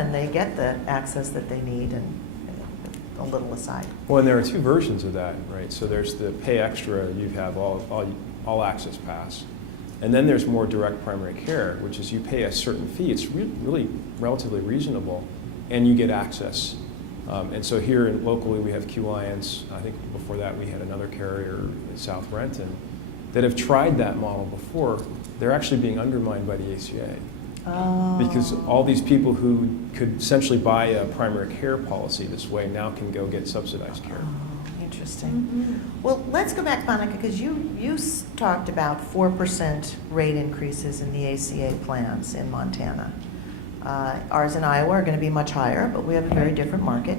and they get the access that they need, and a little aside. Well, and there are two versions of that, right? So there's the pay extra, you have all access pass. And then there's more direct primary care, which is you pay a certain fee. It's really relatively reasonable, and you get access. And so here locally we have Q Lions. I think before that we had another carrier in South Renton that have tried that model before. They're actually being undermined by the ACA. Oh. Because all these people who could essentially buy a primary care policy this way now can go get subsidized care. Oh, interesting. Well, let's go back, Monica, because you talked about 4% rate increases in the ACA plans in Montana. Ours in Iowa are going to be much higher, but we have a very different market.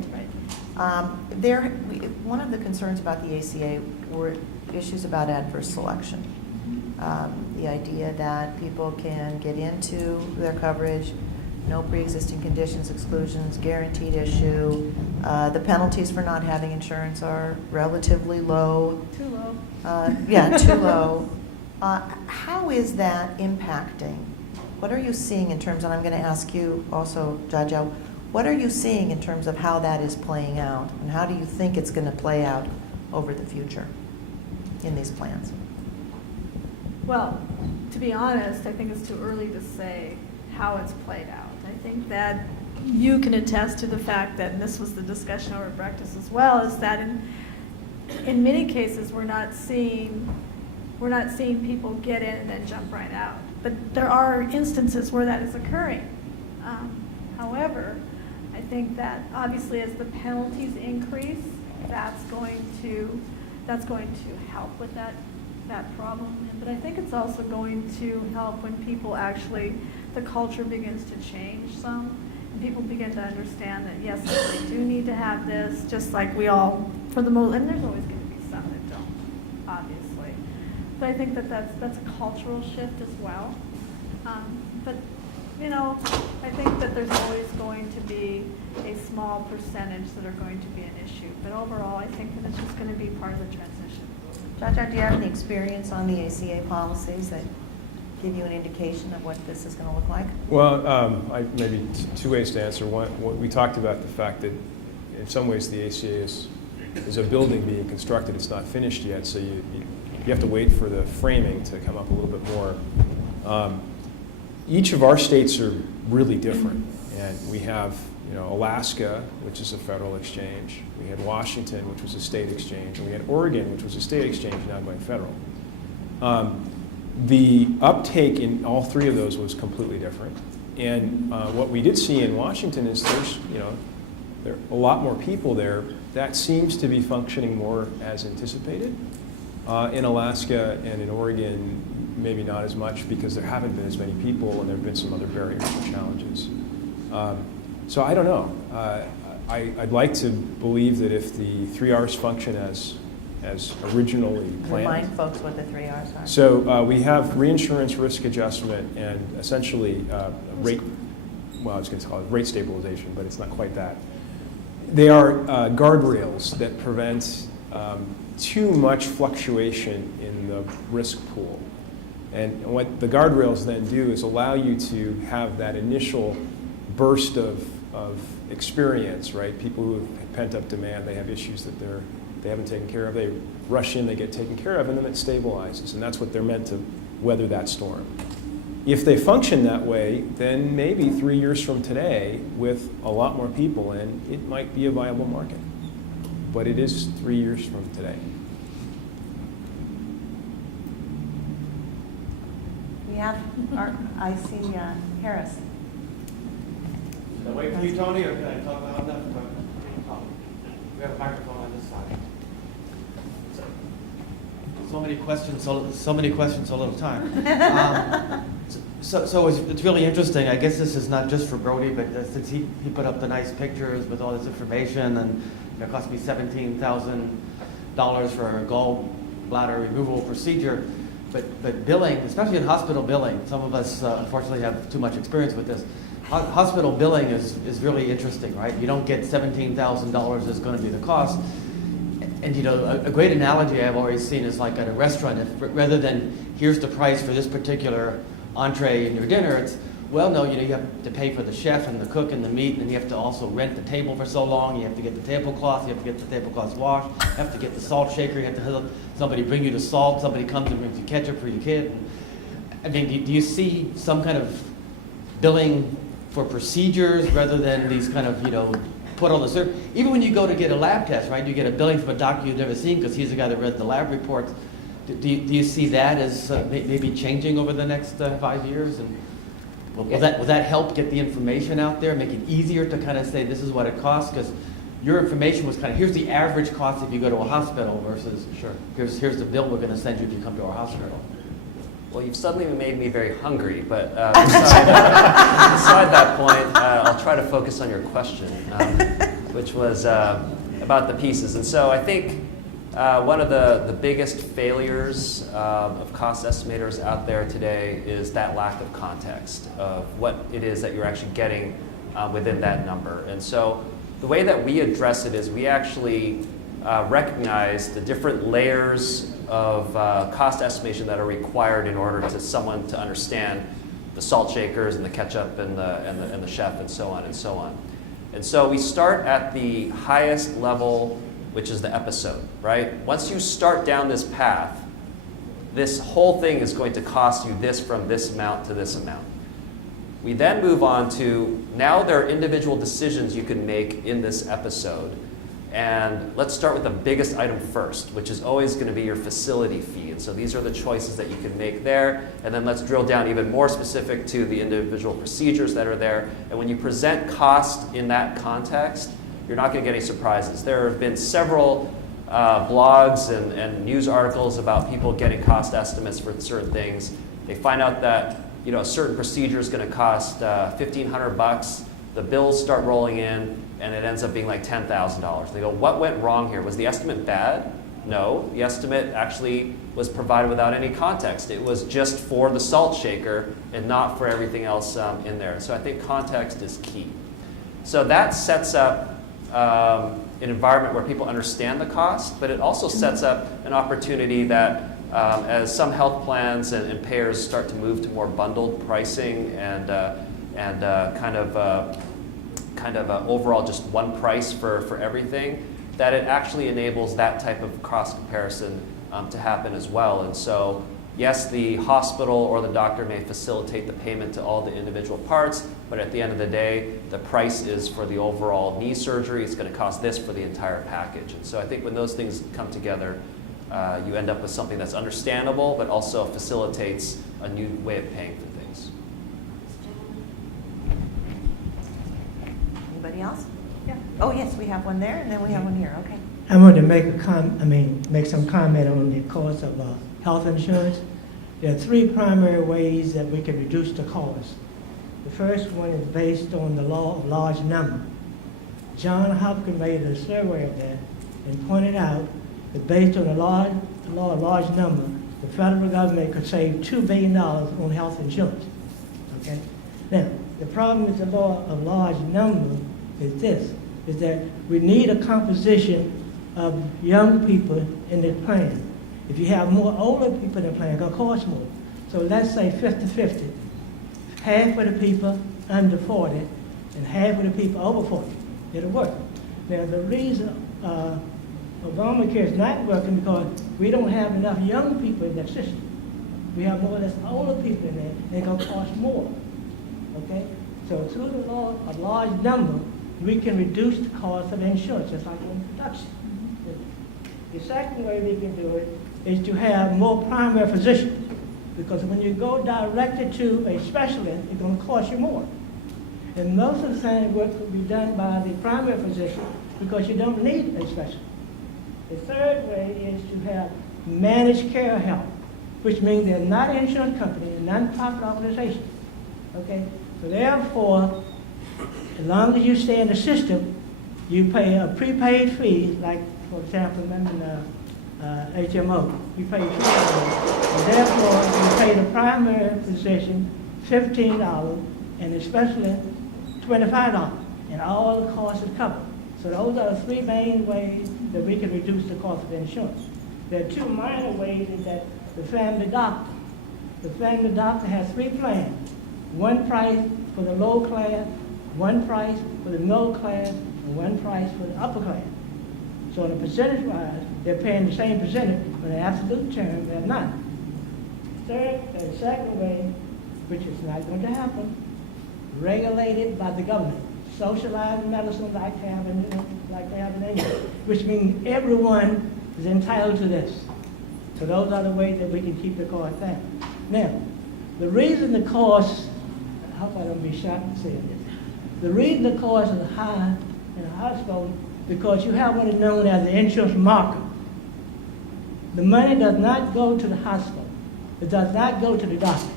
One of the concerns about the ACA were issues about adverse selection. The idea that people can get into their coverage, no pre-existing conditions, exclusions, guaranteed issue. The penalties for not having insurance are relatively low. Too low. Yeah, too low. How is that impacting? What are you seeing in terms, and I'm going to ask you also, Jaja, what are you seeing in terms of how that is playing out, and how do you think it's going to play out over the future in these plans? Well, to be honest, I think it's too early to say how it's played out. I think that you can attest to the fact that, and this was the discussion over breakfast as well, is that in many cases we're not seeing people get in and then jump right out. But there are instances where that is occurring. However, I think that obviously as the penalties increase, that's going to help with that problem. But I think it's also going to help when people actually, the culture begins to change some, and people begin to understand that yes, they do need to have this, just like we all, for the most, and there's always going to be some that don't, obviously. But I think that that's a cultural shift as well. But I think that there's always going to be a small percentage that are going to be an issue. But overall, I think that it's just going to be part of the transition. Jaja, do you have any experience on the ACA policies that give you an indication of what this is going to look like? Well, maybe two ways to answer. One, we talked about the fact that in some ways the ACA is a building being constructed. It's not finished yet, so you have to wait for the framing to come up a little bit more. Each of our states are really different, and we have Alaska, which is a federal exchange. We had Washington, which was a state exchange, and we had Oregon, which was a state exchange now going federal. The uptake in all three of those was completely different, and what we did see in Washington is there are a lot more people there. That seems to be functioning more as anticipated. In Alaska and in Oregon, maybe not as much because there haven't been as many people and there have been some other barriers and challenges. So I don't know. I'd like to believe that if the 3 Rs function as originally planned. Remind folks what the 3 Rs are. So we have reinsurance risk adjustment and essentially rate, well I was going to call it rate stabilization, but it's not quite that. They are guardrails that prevent too much fluctuation in the risk pool. And what the guardrails then do is allow you to have that initial burst of experience, right? People who have pent up demand, they have issues that they haven't taken care of, they rush in, they get taken care of, and then it stabilizes, and that's what they're meant to weather that storm. If they function that way, then maybe 3 years from today, with a lot more people in, it might be a viable market. But it is 3 years from today. We have I see Harris. Should I wait for you, Tony, or can I talk loud enough? We have a microphone on this side. So many questions, so many questions, so little time. So it's really interesting. I guess this is not just for Brody, but since he put up the nice pictures with all this information, and it cost me $17,000 for a gallbladder removal procedure. But billing, especially in hospital billing, some of us unfortunately have too much experience with this. Hospital billing is really interesting, right? You don't get $17,000 is going to be the cost. And a great analogy I've always seen is like at a restaurant. If rather than here's the price for this particular entree in your dinner, it's well, no, you have to pay for the chef and the cook and the meat, and you have to also rent the table for so long, you have to get the tablecloth, you have to get the tablecloths washed, you have to get the salt shaker, you have to have somebody bring you the salt, somebody comes and brings you ketchup for your kid. I mean, do you see some kind of billing for procedures rather than these kind of, put on the service? Even when you go to get a lab test, right, you get a billing from a doctor you've never seen because he's the guy that read the lab reports. Do you see that as maybe changing over the next 5 years? And will that help get the information out there, make it easier to kind of say this is what it costs? Because your information was kind of, here's the average cost if you go to a hospital versus here's the bill we're going to send you if you come to our hospital. Well, you've suddenly made me very hungry, but beside that point, I'll try to focus on your question, which was about the pieces. And so I think one of the biggest failures of cost estimators out there today is that lack of context of what it is that you're actually getting within that number. And so the way that we address it is we actually recognize the different layers of cost estimation that are required in order to someone to understand the salt shakers and the ketchup and the chef and so on and so on. And so we start at the highest level, which is the episode, right? Once you start down this path, this whole thing is going to cost you this from this amount to this amount. We then move on to, now there are individual decisions you can make in this episode. And let's start with the biggest item first, which is always going to be your facility fee. And so these are the choices that you can make there. And then let's drill down even more specific to the individual procedures that are there. And when you present cost in that context, you're not going to get any surprises. There have been several blogs and news articles about people getting cost estimates for certain things. They find out that a certain procedure is going to cost $1,500. The bills start rolling in, and it ends up being like $10,000. They go, what went wrong here? Was the estimate bad? No, the estimate actually was provided without any context. It was just for the salt shaker and not for everything else in there. So I think context is key. So that sets up an environment where people understand the cost, but it also sets up an opportunity that as some health plans and payers start to move to more bundled pricing and kind of overall just one price for everything, that it actually enables that type of cost comparison to happen as well. And so, yes, the hospital or the doctor may facilitate the payment to all the individual parts, but at the end of the day, the price is for the overall knee surgery. It's going to cost this for the entire package. And so I think when those things come together, you end up with something that's understandable, but also facilitates a new way of paying for things. Anybody else? Yeah. Oh, yes, we have one there, and then we have one here. Okay. I want to make some comment on the cost of health insurance. There are three primary ways that we can reduce the cost. The first one is based on the law of large number. John Hopkins made a survey of that and pointed out that based on the law of large number, the federal government could save $2 billion on health insurance. Okay? Now, the problem with the law of large number is this, is that we need a composition of young people in the plan. If you have more older people in the plan, it's going to cost more. So let's say 50-50. Half of the people under 40 and half of the people over 40. It'll work. Now, the reason Obamacare is not working because we don't have enough young people in that system. We have more or less older people in there, and it's going to cost more. Okay? So through the law of large number, we can reduce the cost of insurance, just like in production. The second way we can do it is to have more primary physicians, because when you go directly to a specialist, it's going to cost you more. And most of the time, work could be done by the primary physician because you don't need a specialist. The third way is to have managed care health, which means they're not an insurance company, a non-profit organization. Okay? So therefore, as long as you stay in the system, you pay a prepaid fee, like, for example, remember HMO, you pay $2, and therefore you pay the primary physician $15 and the specialist $25, and all the costs is covered. So those are the three main ways that we can reduce the cost of insurance. There are two minor ways in that the family doctor has three plans. one price for the low class, one price for the middle class, and one price for the upper class. So in a percentage-wise, they're paying the same percentage, but in absolute terms, they're not. Second way, which is not going to happen, regulated by the government. Socialized medicine like they have in England, which means everyone is entitled to this. So those are the ways that we can keep the cost down. Now, the reason the cost, I hope I don't be shocked to say this, the reason the cost is high in a hospital because you have what is known as the insurance market. The money does not go to the hospital. It does not go to the doctor.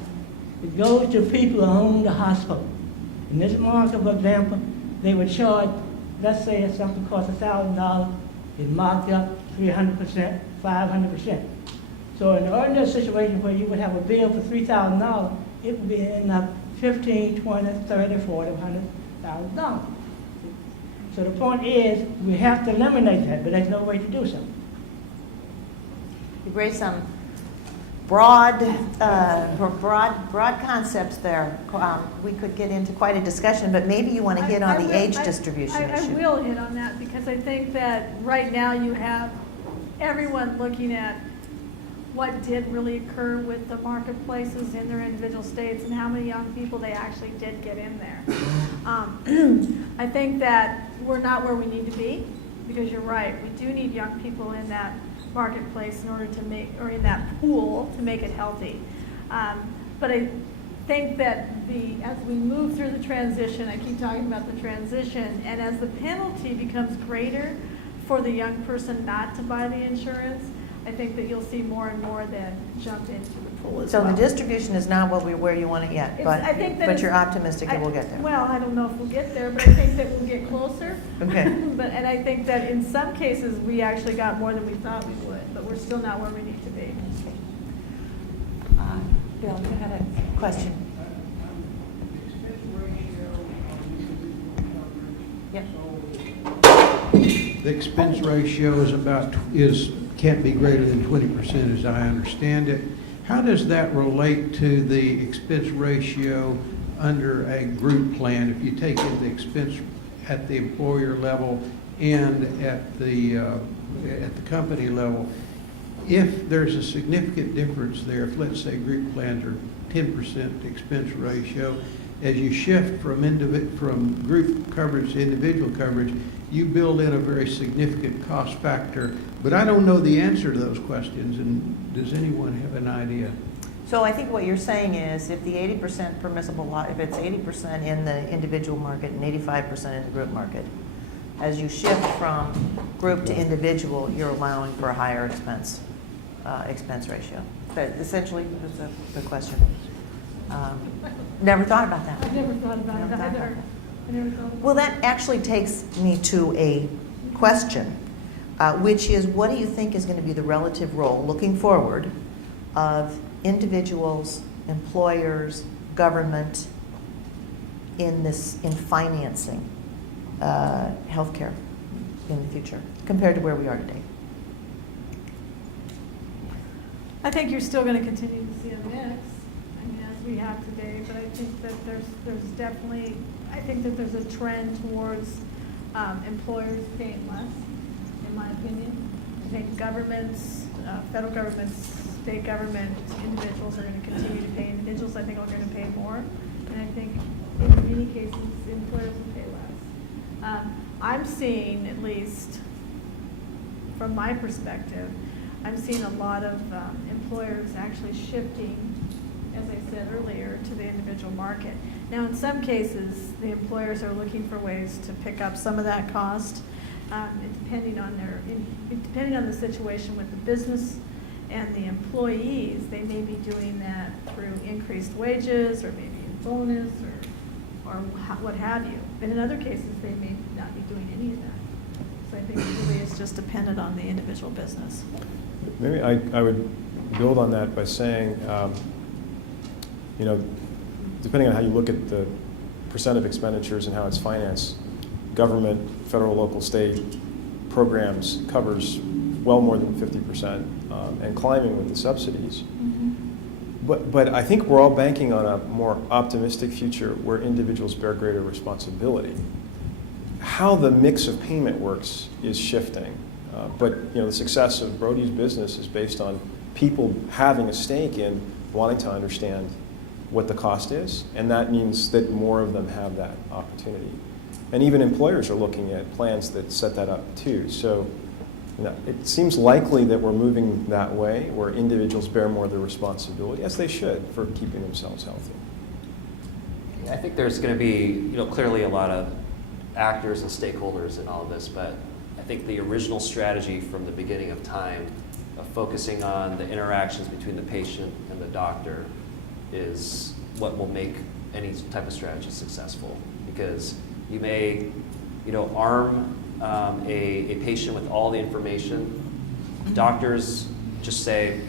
It goes to people who own the hospital. In this market, for example, they would charge, let's say if something costs $1,000, it marked up 300%, 500%. So in an ordinary situation where you would have a bill for $3,000, it would be end up $15,000, $20,000, $30,000, $40,000, $100,000. So the point is, we have to eliminate that, but there's no way to do so. You raised some broad concepts there. We could get into quite a discussion, but maybe you want to hit on the age distribution I issue. will hit on that because I think that right now you have everyone looking at what did really occur with the marketplaces in their individual states and how many young people they actually did get in there. I think that we're not where we need to be because you're right. We do need young people in that marketplace in order to make, or in that pool to make it healthy. But I think that as we move through the transition, I keep talking about the transition, and as the penalty becomes greater for the young person not to buy the insurance, I think that you'll see more and more then jump into the pool as So well. the distribution is not where you want it yet, I think that but it's- you're optimistic it will get there. Well, I don't know if we'll get there, but I think that we'll get closer. Okay. And I think that in some cases, we actually got more than we thought we would, but we're still not where we need to be. Bill, you had a question. Yep. The expense ratio can't be greater than 20% as I understand it. How does that relate to the expense ratio under a group plan if you take in the expense at the employer level and at the company level? If there's a significant difference there, if let's say group plans are 10% expense ratio, as you shift from group coverage to individual coverage, you build in a very significant cost factor. But I don't know the answer to those questions, and does anyone have an idea? So I think what you're saying is if the 80% permissible, if it's 80% in the individual market and 85% in the group market, as you shift from group to individual, you're allowing for a higher expense ratio. But essentially, that's the question. Never thought about that. I never thought about it Never thought about either. that. I never thought about Well, that actually takes me to a question, which is what do you think is going to be the relative role, looking forward, of individuals, employers, government in financing healthcare in the future compared to where we are today? I think you're still going to continue to see a mix, as we have today, but I think that there's definitely, I think that there's a trend towards employers paying less, in my opinion. I think governments, federal governments, state government, individuals are going to continue to pay. Individuals, I think, are going to pay more, and I think in many cases, employers will pay less. I'm seeing, at least from my perspective, I'm seeing a lot of employers actually shifting, as I said earlier, to the individual market. Now, in some cases, the employers are looking for ways to pick up some of that cost, depending on the situation with the business and the employees. They may be doing that through increased wages, or maybe a bonus, or what have you. But in other cases, they may not be doing any of that. So I think it really is just dependent on the individual business. Maybe I would build on that by saying, depending on how you look at the percent of expenditures and how it's financed, government, federal, local, state programs covers well more than 50% and climbing with the subsidies. But I think we're all banking on a more optimistic future where individuals bear greater responsibility. How the mix of payment works is shifting. But the success of Brody's business is based on people having a stake in wanting to understand what the cost is, and that means that more of them have that opportunity. And even employers are looking at plans that set that up too. So it seems likely that we're moving that way, where individuals bear more of the responsibility, as they should, for keeping themselves healthy. I think there's going to be, clearly a lot of actors and stakeholders in all of this, but I think the original strategy from the beginning of time of focusing on the interactions between the patient and the doctor is what will make any type of strategy successful. Because you may, arm a patient with all the information. Doctors just say,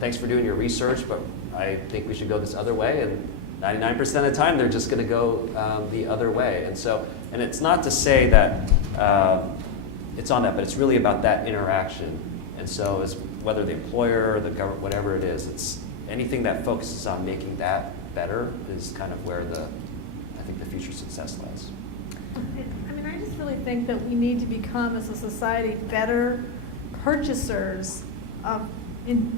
thanks for doing your research, but I think we should go this other way. And 99% of the time, they're just going to go the other way. And it's not to say that it's on that, but it's really about that interaction. And so it's whether the employer, the government, whatever it is, it's anything that focuses on making that better is kind of where I think the future success lies. I just really think that we need to become, as a society, better purchasers of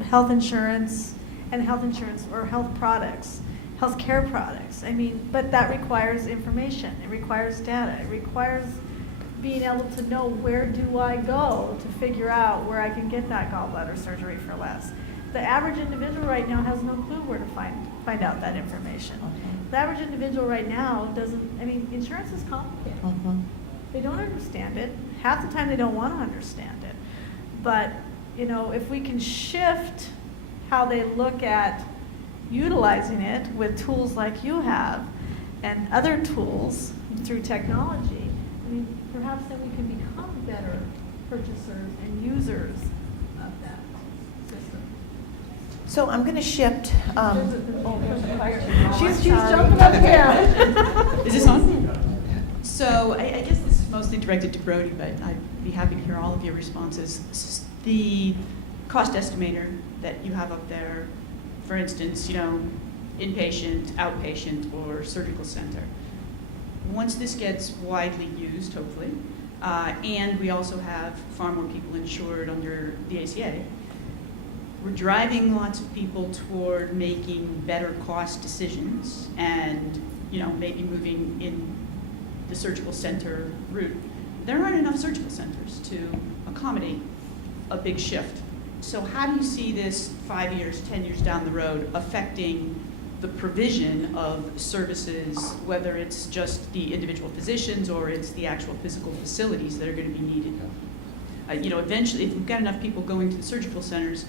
health insurance or health products, healthcare products. But that requires information. It requires data. It requires being able to know, where do I go to figure out where I can get that gallbladder surgery for less. The average individual right now has no clue where to find out that information. The average individual right now insurance is complicated. They don't understand it. Half the time they don't want to understand it. But, if we can shift how they look at utilizing it with tools like you have and other tools through technology, perhaps then we can become better purchasers and users of that system. So I'm going to shift. She's jumping up here. Is this on? So I guess this is mostly directed to Brody, but I'd be happy to hear all of your responses. The cost estimator that you have up there, for instance, inpatient, outpatient, or surgical center. Once this gets widely used, hopefully, and we also have far more people insured under the ACA, we're driving lots of people toward making better cost decisions and, maybe moving in the surgical center route. There aren't enough surgical centers to accommodate a big shift. So how do you see this 5 years, 10 years down the road affecting the provision of services, whether it's just the individual physicians or it's the actual physical facilities that are going to be needed? Eventually, if we've got enough people going to the surgical centers,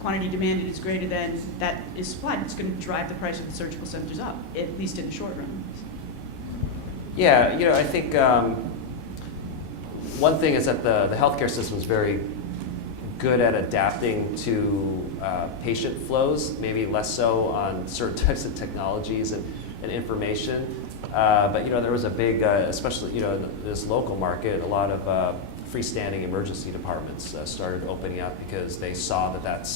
quantity demanded is greater than that is supplied. It's going to drive the price of the surgical centers up, at least in the short run. Yeah, I think one thing is that the healthcare system is very good at adapting to patient flows, maybe less so on certain types of technologies and information. But there was a big, especially in this local market, a lot of freestanding emergency departments started opening up because they saw that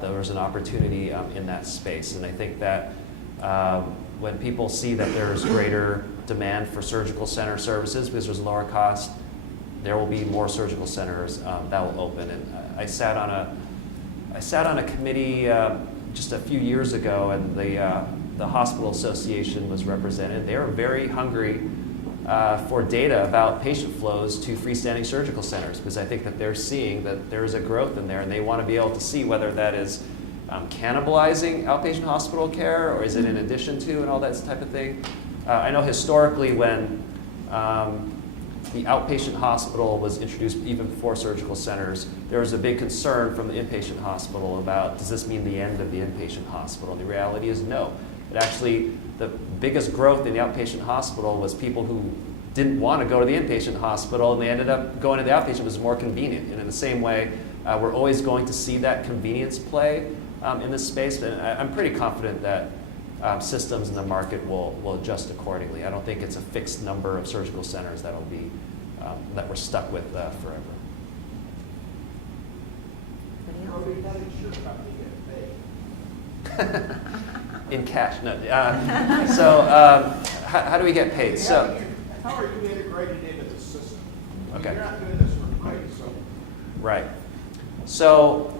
there was an opportunity in that space. And I think that when people see that there's greater demand for surgical center services because there's lower cost, there will be more surgical centers that will open. And I sat on a committee just a few years ago, and the Hospital Association was represented. They were very hungry for data about patient flows to freestanding surgical centers, because I think that they're seeing that there is a growth in there, and they want to be able to see whether that is cannibalizing outpatient hospital care, or is it in addition to, and all that type of thing. I know historically when the outpatient hospital was introduced even before surgical centers, there was a big concern from the inpatient hospital about, does this mean the end of the inpatient hospital? And the reality is no. It actually, the biggest growth in the outpatient hospital was people who didn't want to go to the inpatient hospital, and they ended up going to the outpatient. It was more convenient. And in the same way, we're always going to see that convenience play in this space. And I'm pretty confident that systems in the market will adjust accordingly. I don't think it's a fixed number of surgical centers that we're stuck with forever. In cash, no. How do we get paid? So, how are you integrated into the system? I mean, Okay. You're not doing this for free, so. right. So,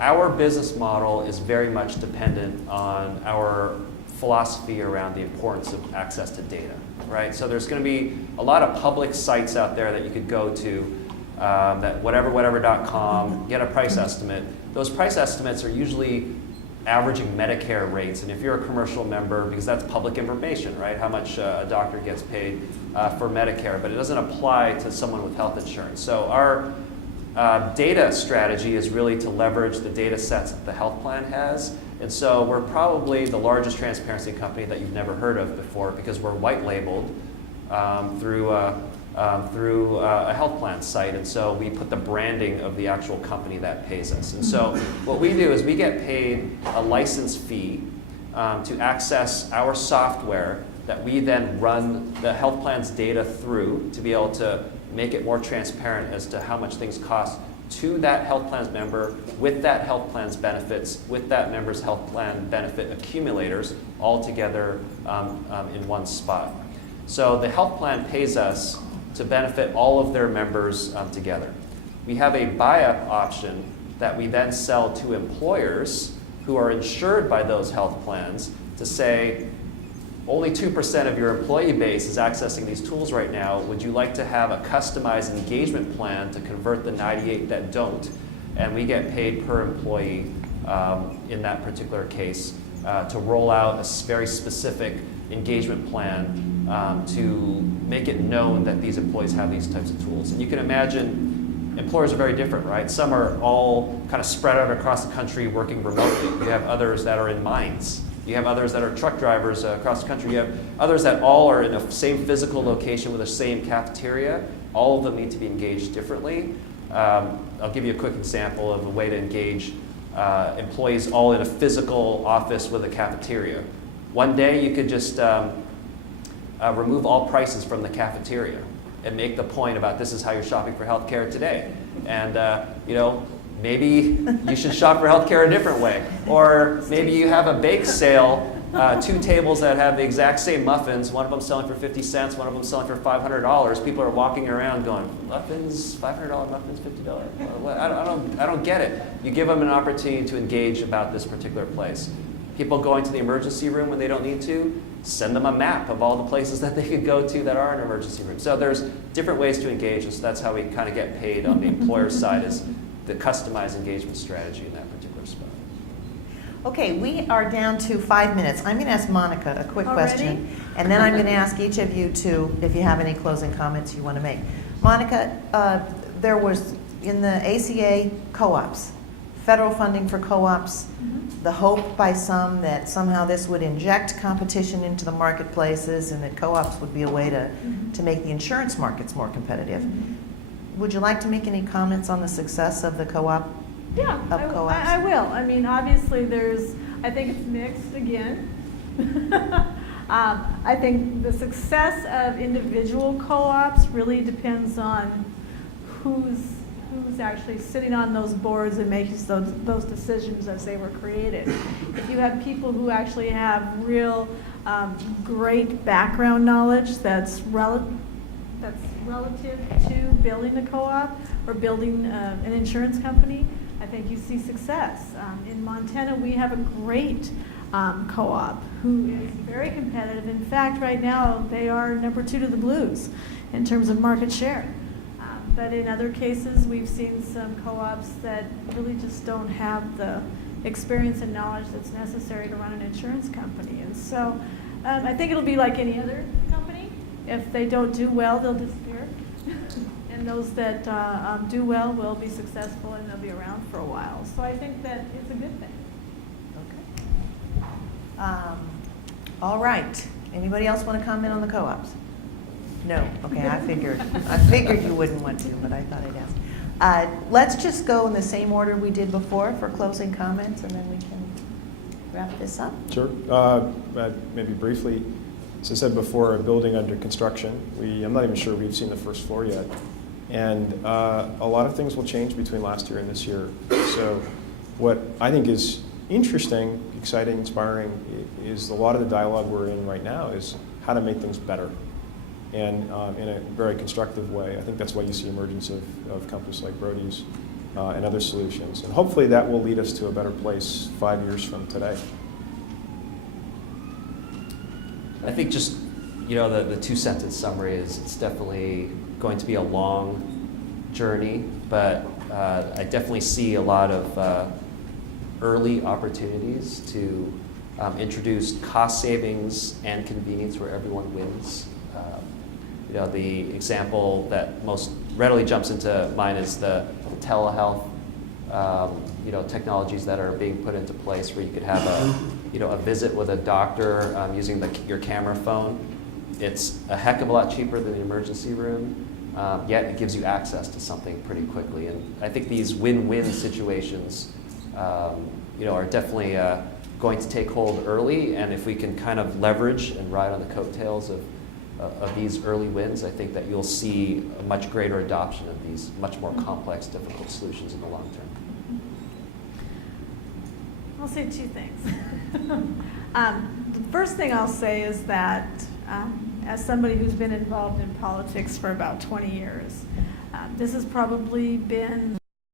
our business model is very much dependent on our philosophy around the importance of access to data, right? So there's going to be a lot of public sites out there that you could go to, that whatever.com, get a price estimate. Those price estimates are usually averaging Medicare rates, and if you're a commercial member, because that's public information, right, how much a doctor gets paid for Medicare, but it doesn't apply to someone with health insurance. So our data strategy is really to leverage the data sets that the health plan has. And so we're probably the largest transparency company that you've never heard of before, because we're white labeled through a health plan site. And so we put the branding of the actual company that pays us. And so what we do is we get paid a license fee to access our software that we then run the health plan's data through to be able to make it more transparent as to how much things cost to that health plan's member, with that health plan's benefits, with that member's health plan benefit accumulators, all together in one spot. So the health plan pays us to benefit all of their members together. We have a buy-up option that we then sell to employers who are insured by those health plans to say, only 2% of your employee base is accessing these tools right now. Would you like to have a customized engagement plan to convert the 98 that don't? And we get paid per employee in that particular case to roll out a very specific engagement plan to make it known that these employees have these types of tools. And you can imagine employers are very different, right? Some are all kind of spread out across the country working remotely. You have others that are in mines. You have others that are truck drivers across the country. You have others that all are in the same physical location with the same cafeteria. All of them need to be engaged differently. I'll give you a quick example of a way to engage employees all in a physical office with a cafeteria. One day you could just remove all prices from the cafeteria and make the point about this is how you're shopping for healthcare today. And maybe you should shop for healthcare a different way. Or maybe you have a bake sale, 2 tables that have the exact same muffins, one of them selling for 50 cents, one of them selling for $500. People are walking around going, muffins, $500 muffins, $50. I don't get it. You give them an opportunity to engage about this particular place. People going to the emergency room when they don't need to, send them a map of all the places that they could go to that are an emergency room. So there's different ways to engage, and so that's how we kind of get paid on the employer side, is the customized engagement strategy in that particular spot. Okay, we are down to 5 minutes. I'm going to ask Monica a quick Already? question, and then I'm going to ask each of you to, if you have any closing comments you want to make. Monica, there was, in the ACA, co-ops, federal funding for co-ops, the hope by some that somehow this would inject competition into the marketplaces and that co-ops would be a way to make the insurance markets more competitive. Would you like to make any comments on the success of the co-op? Yeah, I will. I mean, obviously I think it's mixed again. I think the success of individual co-ops really depends on who's actually sitting on those boards and making those decisions as they were created. If you have people who actually have real great background knowledge that's relative to building a co-op or building an insurance company, I think you see success. In Montana, we have a great co-op who is very competitive. In fact, right now, they are number 2 to the Blues in terms of market share. But in other cases, we've seen some co-ops that really just don't have the experience and knowledge that's necessary to run an insurance company. And so I think it'll be like any other company. If they don't do well, they'll disappear. And those that do well will be successful and they'll be around for a while. So I think that it's a good thing. Okay. All right. Anybody else want to comment on the co-ops? No. Okay, I figured you wouldn't want to, but I thought I'd ask. Let's just go in the same order we did before for closing comments, and then we can wrap this up. Sure. Maybe briefly, as I said before, a building under construction. I'm not even sure we've seen the first floor yet. And a lot of things will change between last year and this year. So what I think is interesting, exciting, inspiring is a lot of the dialogue we're in right now is how to make things better, and in a very constructive way. I think that's why you see emergence of companies like Brody's and other solutions. And hopefully that will lead us to a better place 5 years from today. I think just, the two-sentence summary is it's definitely going to be a long journey, but I definitely see a lot of early opportunities to introduce cost savings and convenience where everyone wins. The example that most readily jumps into mind is the telehealth technologies that are being put into place where you could have a visit with a doctor using your camera phone. It's a heck of a lot cheaper than the emergency room, yet it gives you access to something pretty quickly. And I think these win-win situations are definitely going to take hold early, and if we can kind of leverage and ride on the coattails of these early wins, I think that you'll see a much greater adoption of these much more complex, difficult solutions in the long term. I'll say two things. The first thing I'll say is that as somebody who's been involved in politics for about 20 years, this has probably been